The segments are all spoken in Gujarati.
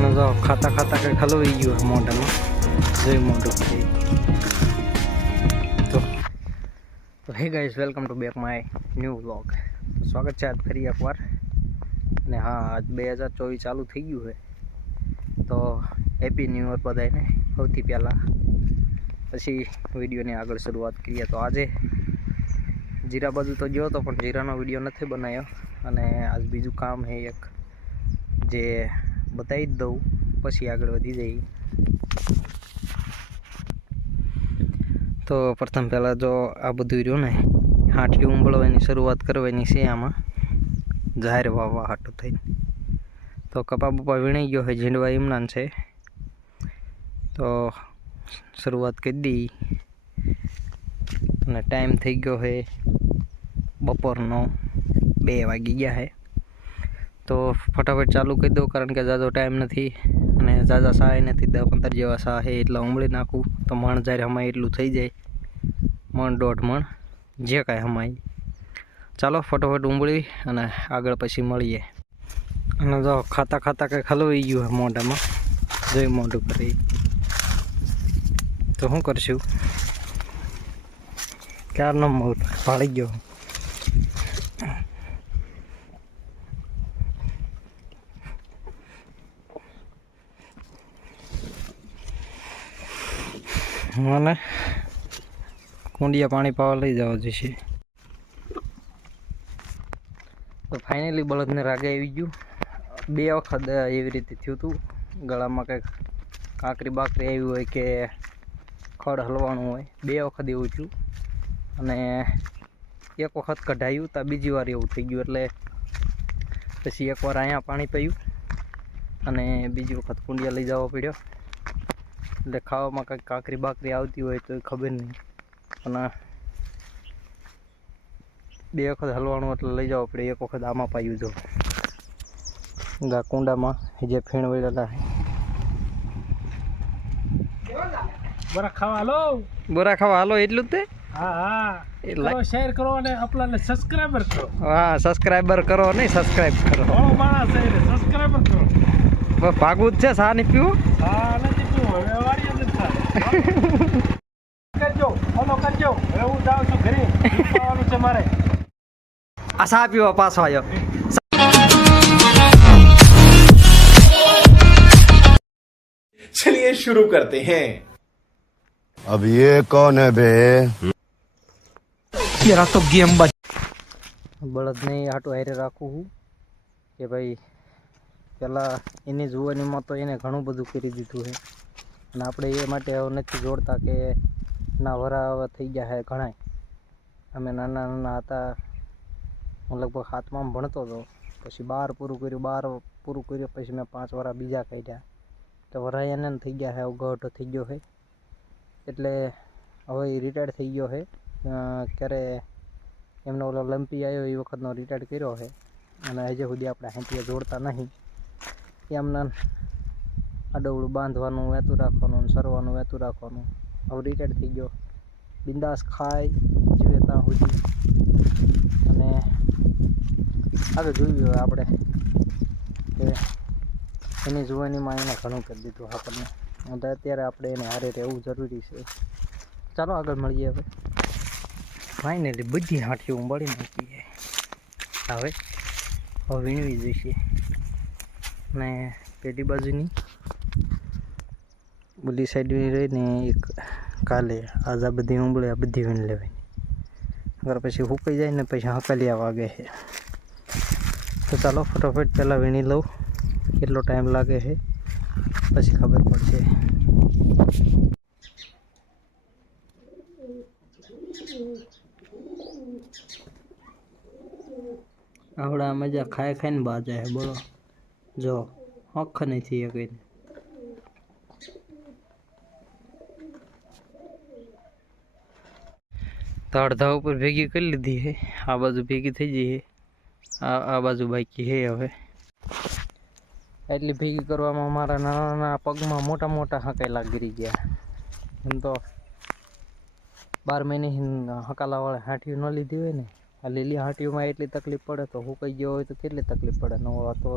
ને જો ખાતા ખાતા કંઈક હલવાઈ ગયું મોઢામાં. જોઈ મોઢું. થઈ તો તો hey guys welcome to back my new vlog સ્વાગત છે આજ ફરી એકવાર. અને હા, આજ બે હજાર ચોવીસ ચાલુ થઈ ગયું છે. તો હેપી ન્યૂ યર બધાને સૌથી પહેલાં પછી વિડીયોની આગળ શરૂઆત કરીએ. તો આજે જીરા બાજુ તો ગયો હતો પણ જીરાનો વીડિયો નથી બનાવ્યો. અને આજ બીજું કામ છે એક જે બતાવી જ દઉં. પછી આગળ વધી જઈએ. તો પ્રથમ પહેલાં જો આ બધું રહ્યું ને હાટલી ઉંબળવાની શરૂઆત કરવાની છે આમાં. જાહેર વાવવા હાટું થઈને. તો કપા બપા વીણાઈ ગયો છે, ઝીંડવા ઇમનાન છે. તો શરૂઆત કરી દઈ અને ટાઈમ થઈ ગયો છે બપોરનો બે વાગી ગયા છે. તો ફટાફટ ચાલુ કરી દઉં, કારણ કે ઝાઝો ટાઈમ નથી અને ઝાઝા સહાય નથી દસ પંદર જેવા સા છે એટલે ઉમળી નાખું. તો મણ જ્યારે હમાય એટલું થઈ જાય. મણ દોઢ મણ, જે કાંઈ હમાય. ચાલો ફટાફટ ઉંબળી અને આગળ પછી મળીએ. અને જો ખાતા ખાતા કંઈક ખલવાઈ ગયું મોઢામાં. જોઈ મોઢું કરી તો શું કરશું? ક્યારનો મોઢ? ભાળી ગયો. મને કુંડિયા પાણી પાવા લઈ જવા જશે તો ફાઇનલી બળદને રાગે આવી ગયું. બે વખત એવી રીતે થયું હતું ગળામાં કંઈક કાંકરી બાકરી આવી હોય કે ખડ હલવાનું હોય. બે વખત એવું થયું. અને એક વખત કઢાયું તો, બીજી વાર એવું થઈ ગયું. એટલે પછી એકવાર અહીંયા પાણી પીયું અને બીજી વખત કુંડિયા લઈ જવો પડ્યો. એટલે ખાવામાં કંઈક કાંકરી બાકરી આવતી હોય તો ખબર નહીં. અને બે વખત હલવાનું એટલે લઈ જાઓ આપણે એક વખત આમાં પાયું જો. ગા કુંડામાં જે ફીણ વળેલા બરા ખાવા હાલો? બરા ખાવા હાલો એટલું જ તે? હા હા. શેર કરો અને આપણાને સબસ્ક્રાઇબર કરો. હા સબસ્ક્રાઇબર કરો નહીં સબસ્ક્રાઇબ કરો. કરો. ભાગવું જ છે સા નહીં પીવું? હા નથી પીવું હવે વાળી જ નથી કરજો ફોલો કરજો હવે હું જાઉં છું ઘરે આવવાનું છે મારે આ સા પીવા પાછો આવ્યો चलिए शुरू करते हैं अब ये कौन है बे યાર તો ગેમ બચ બળદને હાટું હારે રાખું છું કે ભાઈ પહેલાં એની જુવાનીમાં તો એને ઘણું બધું કરી દીધું છે અને આપણે એ માટે હવે નથી જોડતા કે ના વરા થઈ ગયા છે ઘણાય. અમે નાના નાના હતા. હું લગભગ હાથમાં ભણતો હતો. પછી બાર પૂરું કર્યું, બાર પૂરું કર્યું, પછી મેં પાંચ વરા બીજા કાઢ્યા. તો વરાય એને થઈ ગયા છે ગઢ થઈ ગયો છે એટલે હવે એ રિટાયર્ડ થઈ ગયો છે ક્યારે એમનો ઓલો લંપી આવ્યો એ વખતનો રિટાયર્ડ કર્યો છે અને હજી સુધી આપણે હાંટીએ જોડતા નહીં. એમને અડવડું બાંધવાનું, વહેતું રાખવાનું સરવાનું, વહેતું રાખવાનું. હવે રિટાયર થઈ ગયો. બિંદાસ ખાય જીવે ત્યાં સુધી. અને આગળ જોયું હવે આપણે એની જોવાનીમાં એને ઘણું કરી દીધું આપણને. અત્યારે આપણે એને હારે રહેવું જરૂરી છે. ચાલો આગળ મળીએ હવે. ફાઇનલી બધી હાથી ઉંબાડી નાખીએ હવે હવે વીણવી જઈશે ને પેલી બાજુની બધી સાઈડ રહીને એક કાલે આજ આ બધી ઉંબળે આ બધી વીણ લેવાની. અગર પછી હુકાઈ જાય ને પછી હકાલિયા વાગે છે. તો ચાલો ફટાફટ પહેલાં વીણી લઉં. કેટલો ટાઈમ લાગે છે, પછી ખબર પડશે. આવડા મજા ખાઈ ખાઈને બાજા બોલો. જો હખ નથી એ કઈ તો અડધા ઉપર ભેગી કરી લીધી હે આ બાજુ ભેગી થઈ જઈ હે આ આ બાજુ બાકી હે હવે એટલી ભેગી કરવામાં મારા નાના નાના પગમાં મોટા મોટા હકાઈ લાગી ગયા એમ તો બાર મહિને હકાલાવાળા હાંઠીઓ ન લીધી હોય ને આ લીલી હાંટીઓમાં એટલી તકલીફ પડે તો હુકાઈ ગયો હોય તો કેટલી તકલીફ પડે ન તો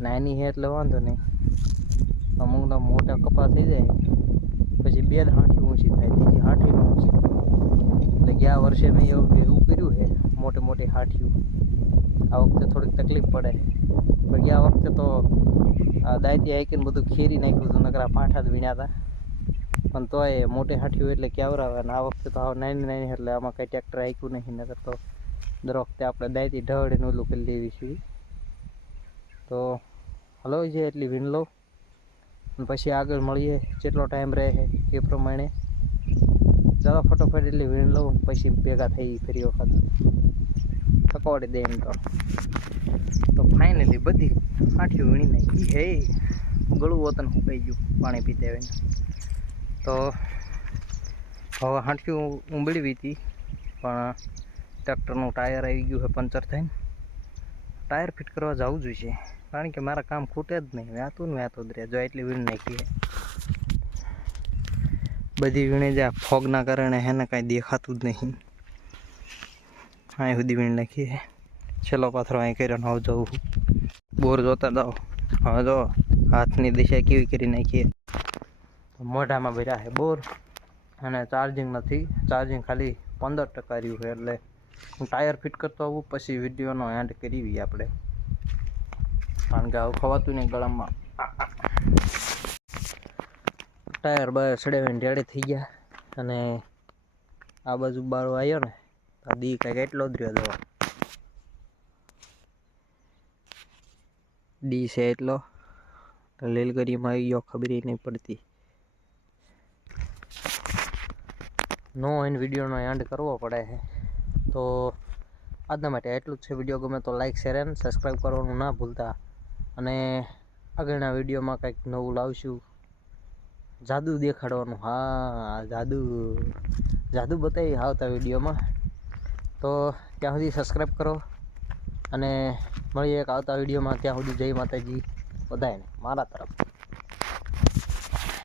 નાની છે એટલે વાંધો નહીં અમુકના મોટા કપા થઈ જાય પછી બે જ હાંઠી ઊંચી થાય ત્રીજી હાંઠી ન ઊંચી એટલે ગયા વર્ષે મેં એવું ભેગું કર્યું છે, મોટી મોટી હાઠિયું આ વખતે થોડીક તકલીફ પડે. પણ ગયા વખતે તો દાયતી આઈકીને બધું ખેરી નાખ્યું હતું, નકરા પાઠા જ વીણ્યા હતા. પણ તોય મોટી હાઠિયું એટલે કેવરાવે અને આ વખતે તો આવ નાની નાની એટલે આમાં કંઈ ટ્રેક્ટર આંક્યું નહીં, નકર તો દર વખતે આપણે દાયતી ઢળીને ઓલું કરી લેવી છીએ તો હલો, જે એટલી વીણ લો. પછી આગળ મળીએ, જેટલો ટાઈમ રહે એ પ્રમાણે. ચાલો ફટોફટ એટલી વીણ લઉં પછી ભેગા થઈ ફરી વખત. થકવાડી દે એમ તો. તો ફાઇનલી બધી આઠીઓ વીણી નાખી. હે ગળું વતન સુકાઈ ગયું, પાણી પીતે આવીને તો હવે હાંઠિયું ઉંબળવી હતી, પણ ટ્રેક્ટરનું ટાયર આવી ગયું છે, પંચર થઈને. ટાયર ફિટ કરવા જવું જોઈએ કારણ કે મારા કામ ખૂટે જ નહીં. વ્યાતું ને વ્યાતું જ રહે, જો એટલી વીણ નાખી છે. બધી વીણે આ ફોગના કારણે હેને કાંઈ દેખાતું જ નહીં. અહીં સુધી વીણ નાખીએ છેલ્લો પાથરો અહીં કર્યો હવે જવું બોર જોતા જાઓ. હવે જો હાથની દિશા કેવી કરી નાખીએ મોઢામાં ભર્યા છે બોર. અને ચાર્જિંગ નથી. ચાર્જિંગ ખાલી પંદર ટકા રહ્યું છે એટલે હું ટાયર ફિટ કરતો આવું પછી વિડીયોનો એન્ડ કરી આપણે. કારણ કે આવું ખવાતું નહીં ગળામાં. ટાયર બાયર સડેવીને રેડી થઈ ગયા અને આ બાજુ બારો આવ્યો ને દી કાંઈક એટલો જ રહ્યો દવા. ડી છે એટલો. લીલગરીમાં આવી ગયો, ખબર નહીં પડતી. નો એન વિડીયોનો એન્ડ કરવો પડે છે તો આજના માટે એટલું જ છે. વીડિયો ગમે તો લાઇક શેર એન્ડ સબસ્ક્રાઈબ કરવાનું ના ભૂલતા. અને આગળના વિડીયોમાં કંઈક નવું લાવશું. જાદુ દેખાડવાનું. હા, જાદુ. જાદુ બતાવી આવતા વિડીયોમાં. તો ત્યાં સુધી સબસ્ક્રાઈબ કરો અને મળીએ એક આવતા વિડીયોમાં. ત્યાં સુધી જય માતાજી. બધાને મારા તરફ